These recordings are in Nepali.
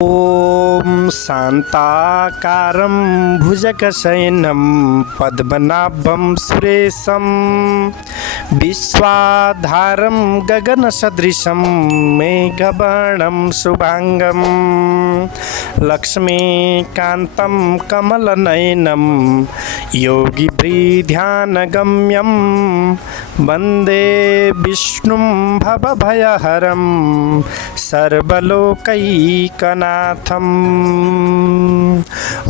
ॐ शान्ताकारं भुजगशयनं पद्मनाभं सुरेशं विश्वाधारं गगनसदृशं मेघवर्णं शुभांगं लक्ष्मीकान्तं कमलनयनं योगिभिर्ध्यानगम्यं वन्दे विष्णुं भवभयहरं सर्वलोकैकनाथम।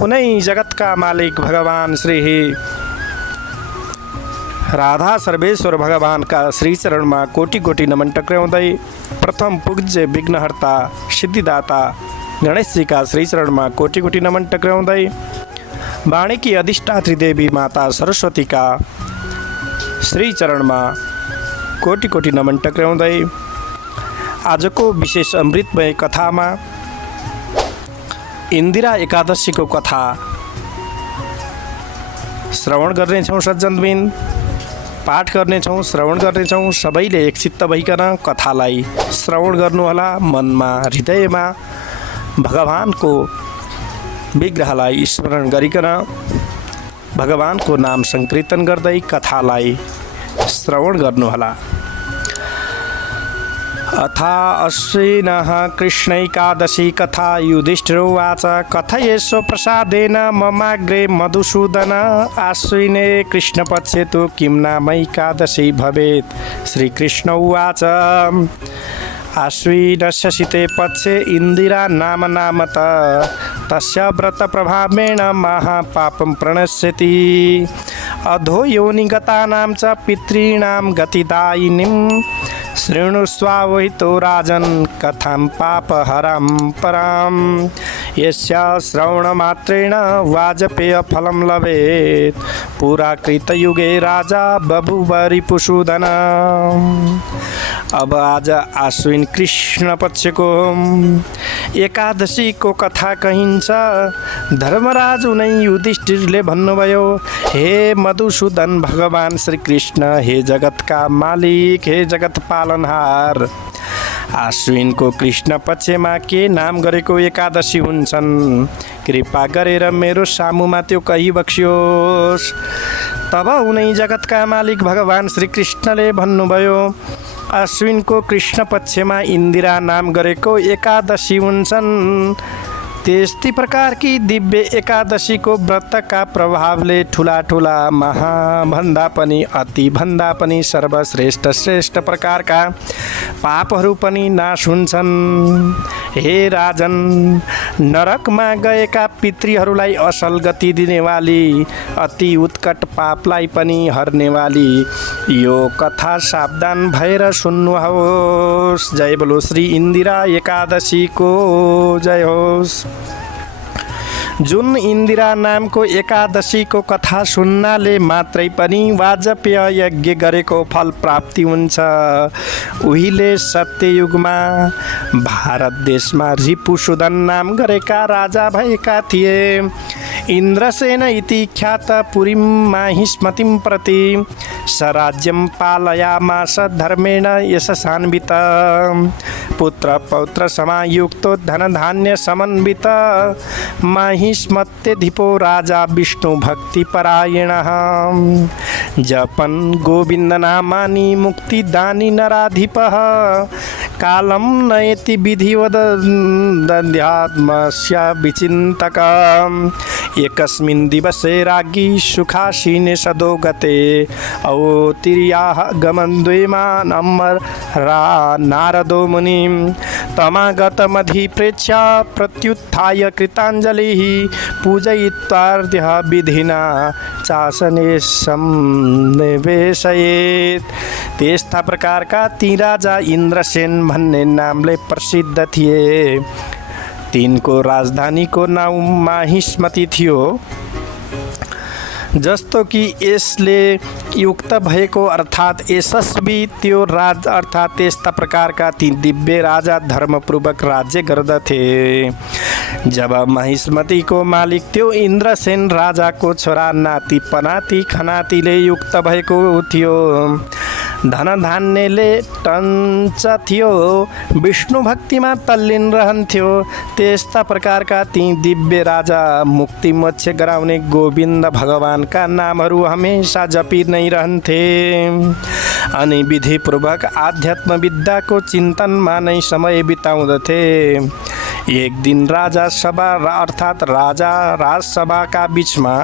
उन्हीं जगत का मालिक भगवान श्री राधा सर्वेश्वर भगवान का श्री चरण में कोटि कोटि नमन टक्राउँदै प्रथम पूज्य विघ्नहर्ता सिद्धिदाता गणेश जी का श्री चरण में कोटि कोटि नमन टक्राउँदै वाणी की अधिष्ठात्री देवी माता सरस्वती का श्री चरण में कोटि कोटि नमन टक्राउँदै आज को विशेष अमृतमय कथा में इंदिरा एकादशी को कथा श्रवण गर्नेछौं। सज्जनबिन पाठ गर्नेछौं, श्रवण गर्नेछौं। सबैले एकचित्त भइकन कथालाई श्रवण गर्नुहोला। मनमा हृदयमा भगवानको विग्रहलाई स्मरण गरिकन भगवानको नाम संकीर्तन गर्दै कथालाई श्रवण गर्नुहोला। अथा अश्विनः कृष्णैकादशी कथा युधिष्ठिरोवाच कथयेष्व प्रसादेन ममाग्रे मधुसूदन आश्विने कृष्णपक्षे तु किं नामैकादशी भवेत्। श्रीकृष्ण उवाच आश्विनस्य शीते पक्षे इंदिरा नाम नामत तस्य व्रतप्रभावेण महापापं प्रणश्यति अधो योनिगतानां च पितॄणां गतिदायिनीं शृणुष्वावहितो राजन् कथां पापहरां परां यस्या श्रवणमात्रेण वाजपेयफलं लभेत् पुरा कृतयुगे राजा बभूव रिपुसूदन। अब आज आश्विन कृष्ण पक्ष को एकादशी को कथा कहिन्छ। धर्मराज उनै युधिष्ठिरले भन्नुभयो, हे मधुसूदन भगवान श्री कृष्ण, हे जगत का मालिक, हे जगत पालनहार, आश्विन को कृष्ण पक्षमा के नाम गरेको एकादशी हुन्छन्। कृपा गरेर मेरो सामुमा त्यो कही बक्सियोस्। तब उनै जगत का मालिक भगवान श्री कृष्णले भन्नुभयो, अश्विन को कृष्ण पक्षमा इंदिरा नाम गरेको एकादशी हुन्छन्। त्यस्तै प्रकार की दिव्य एकादशी को व्रत का प्रभावले ठुला ठुला महाभन्दा पनि अति भन्दा पनि सर्वश्रेष्ठ श्रेष्ठ प्रकार का पापहरू पनि नाश हुन्छन्। हे राजन, नरकमा गएका पितृहरूलाई असल गति दिनेवाली अति उत्कट पापलाई पनि हर्नेवाली यो कथा सावधान भएर सुन्नुहोस्। जय बोलो श्री इंदिरा एकादशी को जय होस्। जुन इंदिरा नाम को एकादशी को कथा सुन्नाले मात्रै पनि वाजपेय यज्ञ गरेको फल प्राप्ति हुन्छ। उहिले सत्ययुगमा भारत देशमा रिपुसूदन नाम गरेका राजा भएका थिए। इन्द्रसेन इति ख्यात पुरीं माहिष्मतिं प्रति स्वराज्यं पालयामास धर्मेण यशसान्वित पुत्र पौत्र समायुक्तो धन धान्य समन्वित माहिष्मत्यधिपो राजा विष्णु भक्ति परायणः जपन् गोविंद नामानि मुक्तिदानी नराधिपः कालं नयति विधिवदध्यात्मस्य विचिन्तकम् एकस्मिन् दिवसे राज्ञी सुखासीने सदो गते अवतीर्याः गमन्द्वेमान् अमरा नारदो मुनिं तमागतमधिप्रेक्ष्य प्रत्युत्थाय कृताञ्जलिः पूजयित्वार्ध्यः विधिना चासने संनिवेशयेत्। त्यस्ता प्रकार का ती राजा इंद्रसेन भन्ने नामले प्रसिद्ध थिए। तिनको राजधानी को नाम माहिष्मति थियो। जस्तो कि यसले युक्त भएको अर्थात यशस्वी त्यो राज अर्थात त्यस्ता प्रकार का ती दिव्य राजा धर्मपूर्वक राज्य गर्दथे। जब महिष्मती को मालिक त्यो इंद्रसेन राजा को छोरा नाति पनाति खनातिले युक्त भएको थियो। धन धान्यले टन्छ थियो, विष्णु भक्तिमा तल्लीन रहन्थ्यो। त्यस्ता प्रकारका ती दिव्य राजा मुक्ति मोक्ष गराउने गोविन्द भगवानका नामहरू हमेसा जपि नै रहन्थे अनि विधिपूर्वक आध्यात्म विद्याको चिन्तनमा नै समय बिताउँदथे। एक दिन राजा सभा अर्थात् राजा राजसभाका बीचमा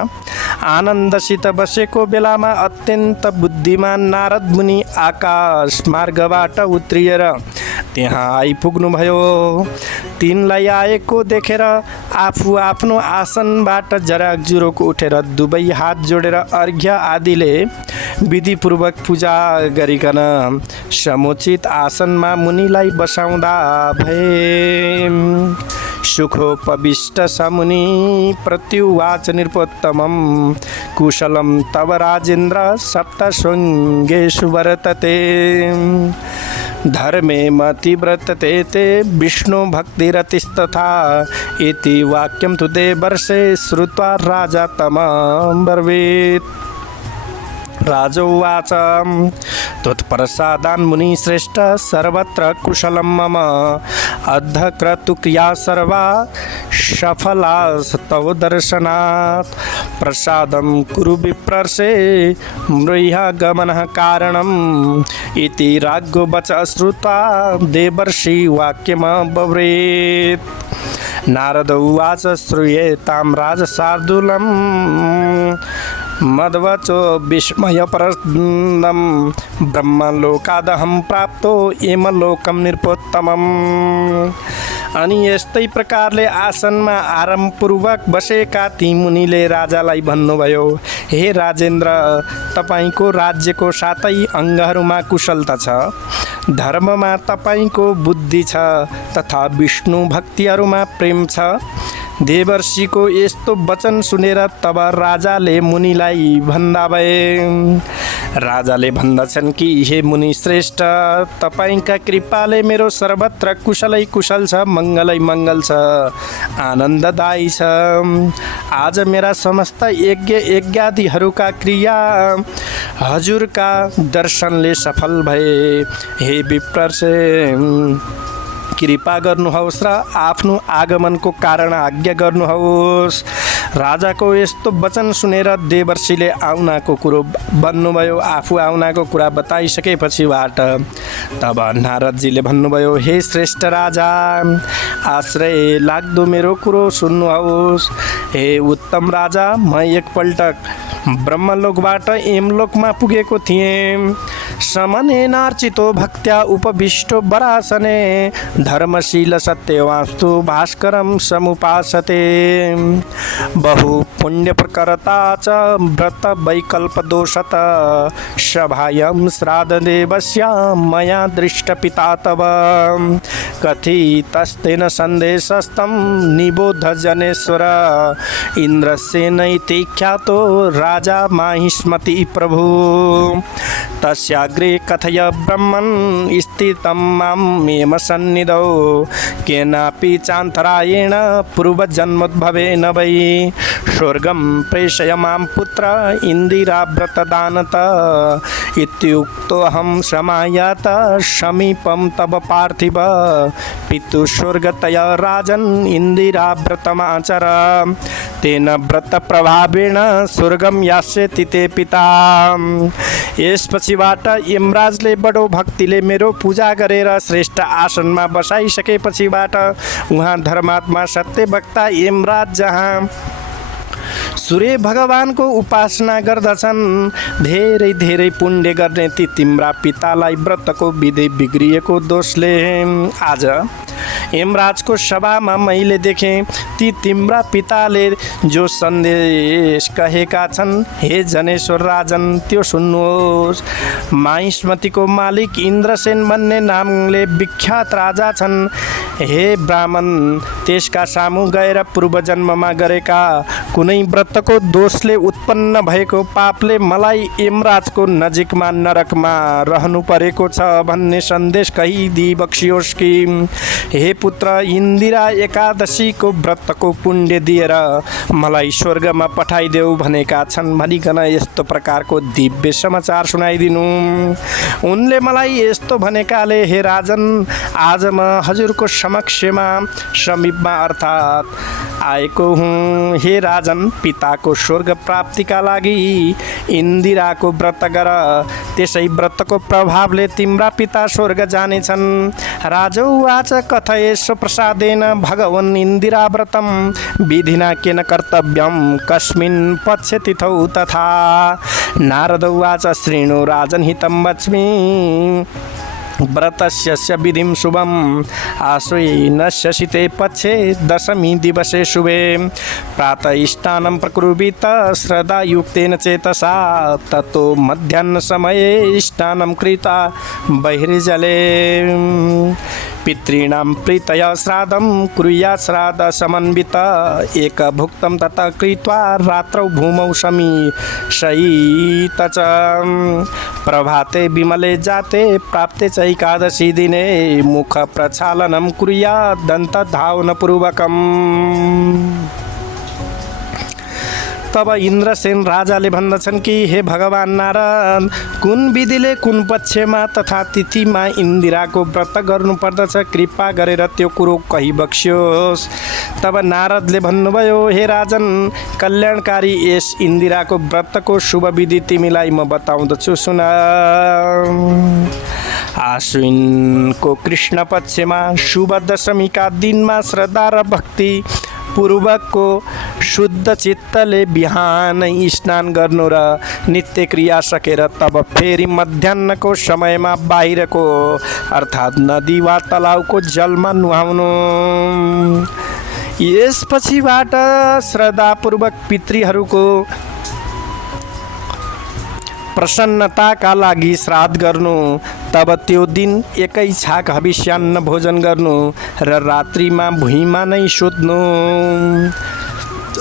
आनन्दसित बसेको बेलामा अत्यन्त बुद्धिमान नारद मुनि आकाश मार्गबाट उत्रिएर त्यहाँ आइपुग्नुभयो। तिनलाई आएको देखेर आफू आफ्नो आसनबाट जराकजुरुक उठेर दुवै हात जोडेर अर्घ्य आदिले विधिपूर्वक पूजा गरिकन समुचित आसनमा मुनिलाई बसाउँदा भए। सुखोपविष्ट समुनि प्रत्युवाच नृपोत्तमं कुशलं तव राजेन्द्र सप्तशृङ्गेषु वर्तते। धर्मे मतिव्रतते ते विष्णु भक्तिरतिस्तथा इति वाक्यं तु देवर्षे श्रुत्वा राजा तमं ब्रवीत्। राजोवाच त्वत्प्रसादान् मुनिश्रेष्ठ सर्वत्र कुशलं मम अद्धक्रतुक्रिया सर्वा सफला तव दर्शनात् प्रसादं कुरु विप्रर्षे मृह्यगमनः कारणम् इति राज्ञो वच श्रुत्वा देवर्षि वाक्यमब्रवीत्। नारद उवाच श्रूयेतां राजशार्दूलं मद्वचो विस्मयप्रदं ब्रह्मलोकादहं प्राप्तो यमलोकं नृपोत्तमम्। अनि यस्तै प्रकारले आसनमा आरामपूर्वक बसेका ती मुनिले राजालाई भन्नुभयो, हे राजेन्द्र, तपाईको राज्यको सातै अङ्गहरूमा कुशलता छ, धर्ममा तपाईको बुद्धि छ तथा विष्णु भक्तिहरूमा प्रेम छ। देवर्षिको यस्तो वचन सुनेर तब राजाले मुनिलाई भन्दा भए। राजाले भन्दछन् कि हे मुनि श्रेष्ठ, तपाईका कृपाले मेरो सर्वत्र कुशलै कुशल छ, मङ्गलै मङ्गल छ, आनन्ददायी छ। आज मेरा समस्त यज्ञ यज्ञादिहरूका क्रिया हजुरका दर्शनले सफल भए। हे विप्रर्षे, कृपा गर्नुहोस् र आफ्नो आगमनको कारण आज्ञा गर्नुहोस्। राजाको यस्तो वचन सुनेर देवर्षिले आउनाको कुरो भन्नुभयो। आफू आउनाको कुरा बताइसकेपछिबाट तब नारदजीले भन्नुभयो, हे श्रेष्ठ राजा, आश्रय लाग्दो मेरो कुरो सुन्नुहोस्। हे उत्तम राजा, म एकपल्ट ब्रह्मलोकबाट यमलोकमा पुगेको थिएँ। समनेनार्चितो भक्त्या उपविष्टो वरासने धर्मशील सत्यवास्तु भास्करं समुपासते। बहु पुण्यप्रकरता च व्रत वैकल्प दोषत सभायां श्राद्धदेवस्य मया दृष्टपिता तव कथितस्तेन सन्देशस्तं निबोध जनेश्वर इन्द्रसेनैति ख्यातो राजा माहिष्मति प्रभु तस्याग्रे कथय ब्रह्मन् स्थितं मामेव सन्निधौ केनापि चान्तरायेण पूर्वजन्मोद्भवेन वै स्वर्गं प्रेषय मां पुत्र इन्दिराव्रतदानत इत्युक्तोऽहं समायात समीपं तव पार्थिव पितुस्वर्गतया राजन् इन्दिराव्रतमाचर तेन व्रतप्रभावेण स्वर्गं यास्यति ते पिता। यसपछिबाट यमराजले बडो भक्तिले मेरो पूजा गरेर श्रेष्ठ आसनमा बसाइसकेपछिबाट उहाँ धर्मात्मा सत्यवक्ता यमराज जहाँ सूर्य भगवानको उपासना गर्दछन्। धेरै धेरै पुण्य गर्ने ती तिम्रा पितालाई व्रतको विधि बिग्रिएको दोषले आज यमराजको सभामा मैले देखेँ। ती तिम्रा पिताले जो सन्देश कहेका छन्, हे जनेश्वर राजन, त्यो सुन्नुहोस्। माहिष्मतिको मालिक इन्द्रसेन भन्ने नामले विख्यात राजा छन्। हे ब्राह्मण, त्यसका सामु गएर पूर्वजन्ममा गरेका कुनै व्रतको दोषले उत्पन्न भएको पापले मलाई यमराजको नजिकमा नरकमा रहनु परेको छ भन्ने सन्देश कहिदिई बक्सियोस् कि। हे पुत्र इन्दिरा एकादशीको व्रतको पुण्य दिएर मलाई स्वर्गमा पठाइदेऊ भनेका छन् भनिकन यस्तो प्रकारको दिव्य समाचार सुनाइदिनु। उनले मलाई यस्तो भनेकाले हे राजन, आज म हजुरको समक्षमा समीपमा अर्थात् आएको हुँ। हे राजन, पिताको स्वर्ग प्राप्तिका लागि इन्दिराको व्रत गर, त्यसै व्रतको प्रभावले तिम्रा पिता स्वर्ग जानेछन्। राजौवाच कथयेष प्रसादेन भगवन् इन्दिरा व्रतं विधिना केन कर्तव्यं कस्मिन् पक्षे तिथौ तथा। नारदौवाच शृणु राजन् हितं वच्मि व्रतस्य विधिं शुभम् आश्विनस्य शीते पक्षे दशमी दिवसे शुभे प्रातः स्नानं प्रकुर्वीत श्रद्धायुक्तेन चेतसा ततो मध्याह्नसमये स्नानं कृत्वा बहिर्जले पितॄणां प्रीतय श्राद्धं कुर्यात् श्राद्ध समन्वित एकभुक्तं ततः कृत्वा रात्रौ भूमौ शयीत च प्रभाते विमले जाते प्राप्ते च एकादशी दिने मुख प्रक्षालनं कुर्यात् दन्तधावनपूर्वकम्। तब इन्द्रसेन राजाले भन्दछन् कि हे भगवान नारद, कुन विधिले कुन पक्षमा तथा तिथिमा इन्दिराको व्रत गर्नुपर्दछ, कृपा गरेर त्यो कुरो कही बक्स्योस्। तब नारदले भन्नुभयो, हे राजन, कल्याणकारी यस इन्दिराको व्रतको शुभ विधि तिमीलाई म बताउँदछु, सुन। आश्विनको कृष्ण पक्षमा शुभ दशमीका दिनमा श्रद्धा र भक्ति पूर्वकको शुद्ध चित्तले बिहान स्नान गर्नु र नित्य क्रिया सकेर तब फेरि मध्याह्नको समयमा बाहिरको अर्थात् नदी वा तलाउको जलमा नुहाउनु। यसपछिबाट श्रद्धापूर्वक पितृहरूको प्रसन्नताका लागि श्राद्ध गर्नु। तब त्यो दिन एकै छाक हविष्यान्न भोजन गर्नु र रात्रिमा भुइँमा नै सुत्नु।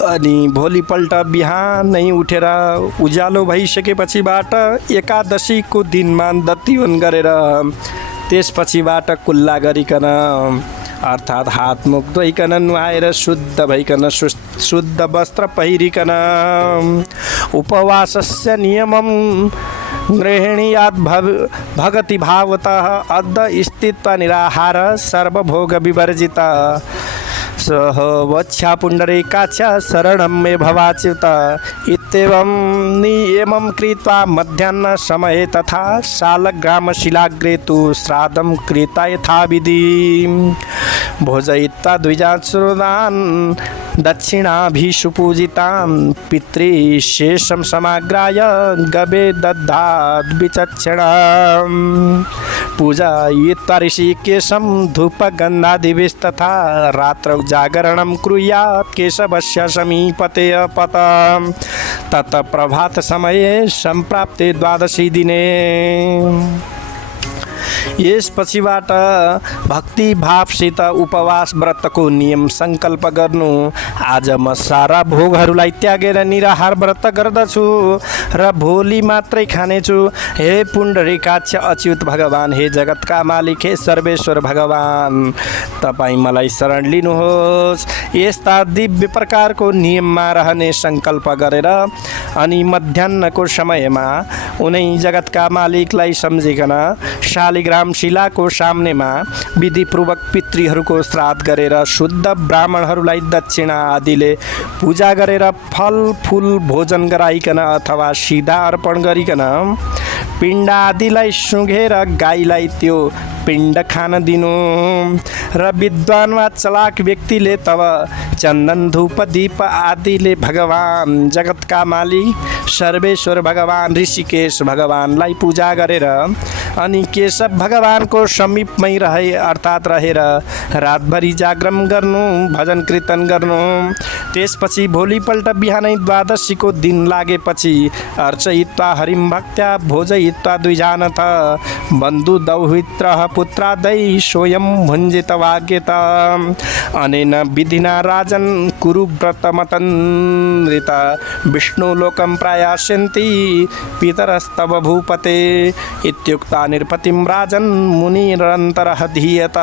अनि भोलिपल्ट बिहानै उठेर उज्यालो भइसकेपछिबाट एकादशीको दिनमा दत्तिवन गरेर त्यसपछिबाट कुल्ला गरिकन अर्थात् हात मुख धोइकन नुहाएर शुद्ध भइकन शुद्ध वस्त्र पहिरिकन उपवासस्य नियमं गृह्णीयात् भगति भावतः अद्ध स्थित्वा निराहार सर्वभोग विवर्जित सह वच्छा पुण्डरीकाच शरणं मे भवाच्युत इत्येवं नियमं कृत्वा मध्याह्न समये तथा शालग्रामशिलाग्रे तु श्राद्धं कृत्वा यथाविधि भोजयित्वा द्विजाश्रुतान् दक्षिणाभिषु पूजितां पितृशेषं समाग्राय गवे दद्धाद् विचक्षणां पूजयित्वा ऋषिकेशं धूपगन्धादिभिस्तथा रात्रौ जागरणं कुर्यात् केशवस्य समीपते अपतम् ततः प्रभात समये सम्प्राप्ते द्वादशी दिने। यसपछिबाट भक्ति भावसित उपवास व्रतको नियम सङ्कल्प गर्नु। आज म सारा भोगहरूलाई त्यागेर निराहार व्रत गर्दछु र भोलि मात्रै खानेछु। हे पुण्डरीकाक्ष अच्युत भगवान, हे जगतका मालिक, हे सर्वेश्वर भगवान, तपाईँ मलाई शरण लिनुहोस्। यस्ता दिव्य प्रकारको नियममा रहने सङ्कल्प गरेर अनि मध्याह्नको समयमा उनै जगतका मालिकलाई सम्झिकन शालिग्राम शिलाको सामनेमा विधिपूर्वक पितृहरूको श्राद्ध गरेर शुद्ध ब्राह्मणहरूलाई दक्षिणा आदिले पूजा गरेर फल फूल भोजन गराइकन अथवा सिधा अर्पण गरिकन पिण्ड आदिलाई सुँघेर गाईलाई त्यो पिण्ड खान दिनु र विद्वान वा चलाक व्यक्तिले तब चन्दन धूप दीप आदिले भगवान जगतका मालिक सर्वेश्वर भगवान ऋषिकेश भगवानलाई पूजा गरेर अनि केशव भगवानको समीपमै रहे अर्थात् रहेर रातभरि जागरण गर्नु, भजन कीर्तन गर्नु। त्यसपछि भोलिपल्ट बिहानै द्वादशीको दिन लागेपछि अर्चयित्वा हरिं भक्त्या भोजयित्वा द्विजानथ बन्धु दौहित्रः पुत्रादै स्वयं भुञ्जित वाग्यत अनेन विधिना राजन् कुरु व्रतमतन्त्रित विष्णुलोकं प्रयास्यन्ति पितरस्तव भूपते इत्युक्ता निरपतिं राजन् मुनिरन्तरः धीयत।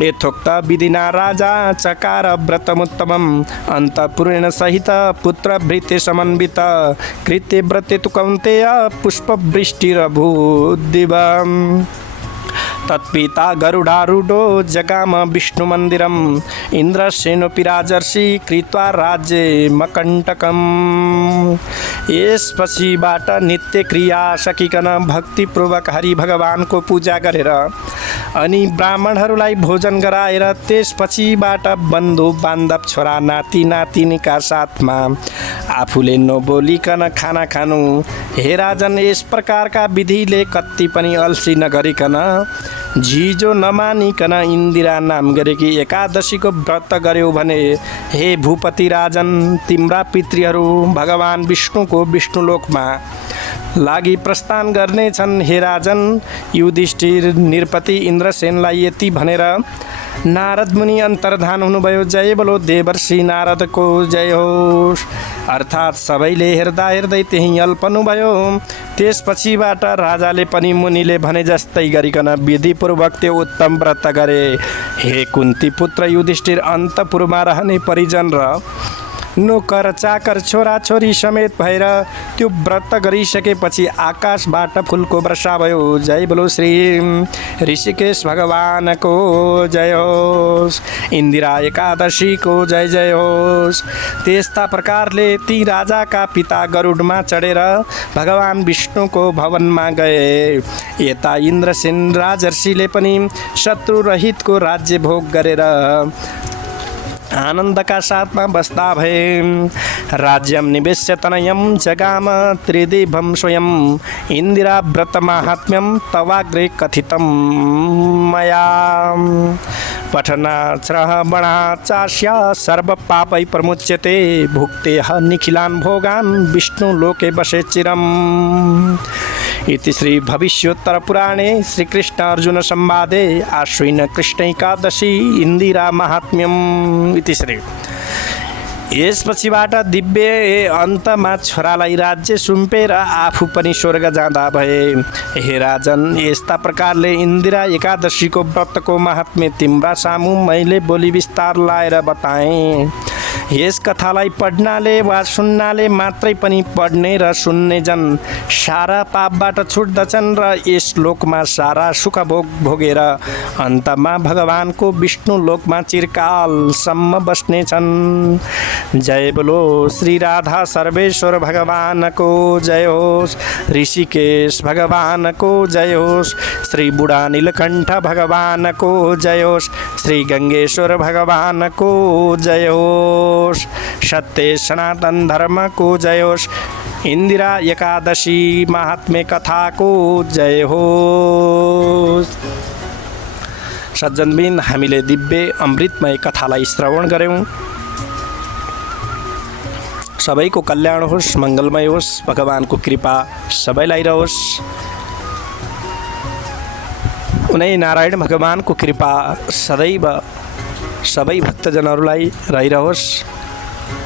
यथोक्त विधिना राजा चकार व्रतमुत्तमम् अंतपुरेण सहित पुत्रभृत्य समन्वित कृत्य व्रते तु कौन्तेय पुष्पवृष्टिरभूत् दिवम् तत्पिता गरुडारूढो जगाम विष्णुमन्दिरम् इन्द्रसेनोऽपि राजर्षि कृत्वा राज्ये मकण्टकम् यसपछिबाट नित्य क्रिया सकिकन भक्तिपूर्वक हरि भगवानको पूजा गरेर अनि ब्राह्मणहरूलाई भोजन गराएर त्यसपछिबाट बन्धु बान्धव छोरा नाति नातिनीका साथमा आफूले नबोलिकन खाना खानु। हे राजन, यस प्रकारका विधिले कति पनि अल्छी नगरिकन झिजो नमानिकन इन्दिरा नाम गरेकी एकादशीको व्रत गर्यौ भने हे भूपति राजन, तिम्रा पितृहरू भगवान विष्णुको विष्णुलोकमा लागि प्रस्थान गर्नेछन्। हे राजन, युधिष्ठिर नृपति इन्द्रसेनलाई यति भनेर नारद मुनि अन्तर्धान हुनुभयो। जय बोलो देवर्षि नारदको जय होस्। अर्थात् सबैले हेर्दा हेर्दै त्यहीँ अल्पनुभयो। त्यसपछिबाट राजाले पनि मुनिले भने जस्तै गरिकन विधिपूर्वक त्यो उत्तम व्रत गरे। हे कुन्ती पुत्र युधिष्ठिर, अन्तपुरमा रहने परिजन र नोकर चाकर छोराछोरी समेत भएर त्यो व्रत गरिसकेपछि आकाशबाट फुलको वर्षा भयो। जय बोलो श्री ऋषिकेश भगवानको जय होस्। इन्दिरा एकादशीको जय जय होस्। त्यस्ता प्रकारले ती राजाका पिता गरुडमा चढेर भगवान विष्णुको भवनमा गए। यता इन्द्रसेन राजर्षिले पनि शत्रुरहितको राज्य भोग गरेर आनन्दका साथमा बस्दा भए। राज्यम निवेश्य तनयम जगाम त्रिदिभं स्वयं इन्दिरा व्रत माहात्म्यम तवाग्रे कथितम मया। पठनाश्रवणा चास्य सर्व पापै प्रमुच्यते भुक्तेह निखिलान् भोगान् विष्णुलोके वसे चिरम्। इति श्री भविष्योत्तर पुराणे श्रीकृष्ण अर्जुन संवादे आश्विन कृष्ण एकादशी इन्दिरा महात्म्यम इति श्री। यसपछिबाट दिव्य अन्तमा छोरालाई राज्य सुम्पेर आफू पनि स्वर्ग जाँदा भए। हे राजन, यस्ता प्रकारले इन्दिरा एकादशीको व्रतको महात्म्य तिम्रा सामु मैले बोली विस्तार लाएर बताएँ। यस कथालाई पढ्नाले वा सुन्नाले मात्रै पनि पढ्ने र सुन्ने जन सारा पापबाट छुट्दछन् र यस लोकमा सारा सुख भोगेर अन्तमा भगवानको विष्णु लोकमा चिरकालसम्म बस्नेछन्। जय बोलो श्री राधा सर्वेश्वर भगवानको जय होस्। ऋषिकेश भगवानको जय होस्। श्री बुढा नीलकण्ठ भगवानको जय होस्। श्री गङ्गेश्वर भगवानको जय होस्। सत्य सनातन धर्म को जय होस्। इन्दिरा एकादशी महात्म्य कथा को जय होस्। सज्जनबिन, हामीले दिव्य अमृतमय कथालाई श्रवण गर्यौं। सबैको कल्याण होस्, मङ्गलमय होस्, भगवानको कृपा सबैलाई रहोस्। उनै नारायण भगवानको कृपा सदैव सबै भक्तजनहरूलाई रहिरहोस्,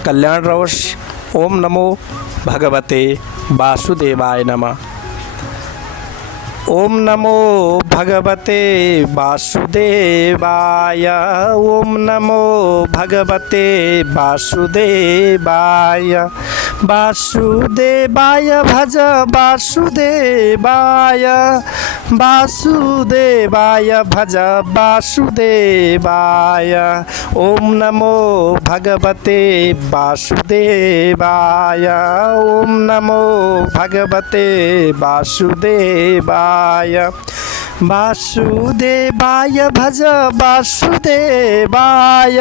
कल्याण रहोस्। ओम नमो भगवते वासुदेवाय नमः। ओम नमो भगवते वासुदेवाय। ओम नमो भगवते वासुदेवाय। वासुदेवाय भज वासुदेवाय। वासुदेवाय भज वासुदेवाय। ओम नमो भगवते वासुदेवाय। ओम नमो भगवते वासुदेवाय। वासुदेवाय भज वासुदेवाय।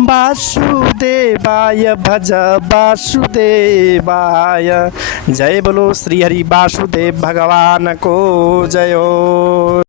वासुदेवाय भज वासुदेवाय। जय बोलो श्री हरि वासुदेव भगवान को जय हो।